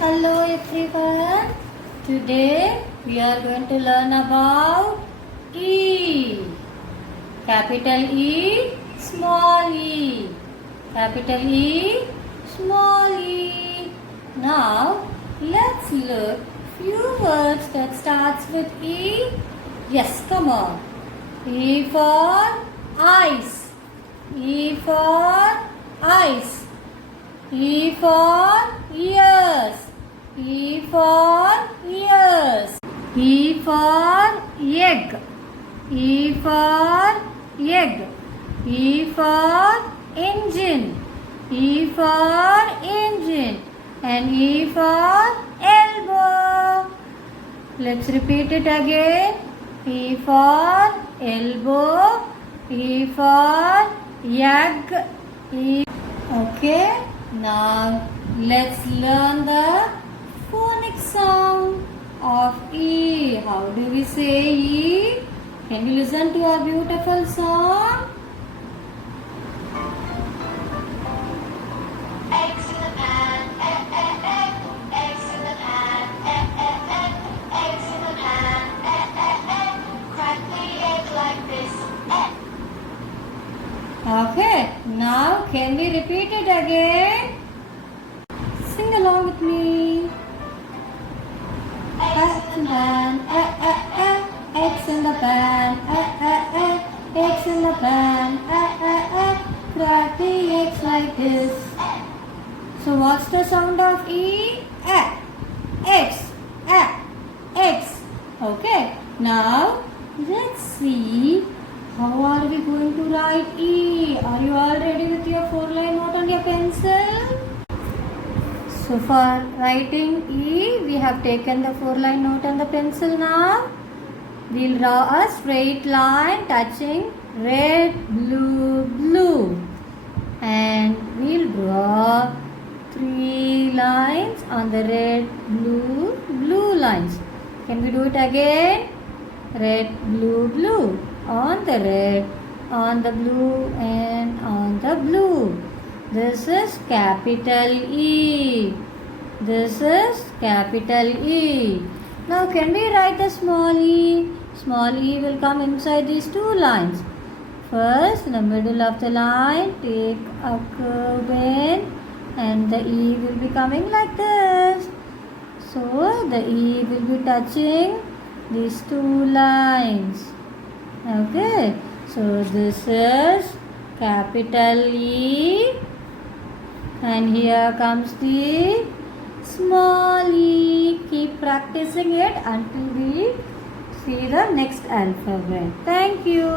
Hello everyone. Today we are going to learn about E. Capital E, small e. Capital E, small e. Now let's look few words that starts with E. Yes, come on. E for ice. E for ice. E for ears. E for ears. E for egg. E for egg. E for engine. E for engine. And E for elbow. Let's repeat it again. E for elbow. E for egg. Okay. Now let's learn the phonic sound of E. How do we say E? Can you listen to our beautiful song? Eggs in the pan, eggs in the pan, eggs in the pan, crack the egg like this, Okay. Now can we repeat it again? Sing along with me. Eggs in the pan, eggs in the pan, eggs in the pan, crack the eggs like this. So what's the sound of E? X, X. Okay. Now let's see how are we going to write E. Are you all ready with your 4-line note on your pencil? So for writing E, we have taken the 4-line note on the pencil now. We'll draw a straight line touching red, blue, blue. And we'll draw 3 lines on the red, blue, blue lines. Can we do it again? Red, blue, blue. On the red, on the blue, and on the blue. This is capital E. This is capital E. Now can we write the small e? Small e will come inside these 2 lines. First, in the middle of the line, take a curve in, and the E will be coming like this. So the E will be touching these 2 lines. Okay, so this is capital E, and here comes the small e. Keep practicing it until we see the next alphabet. Thank you.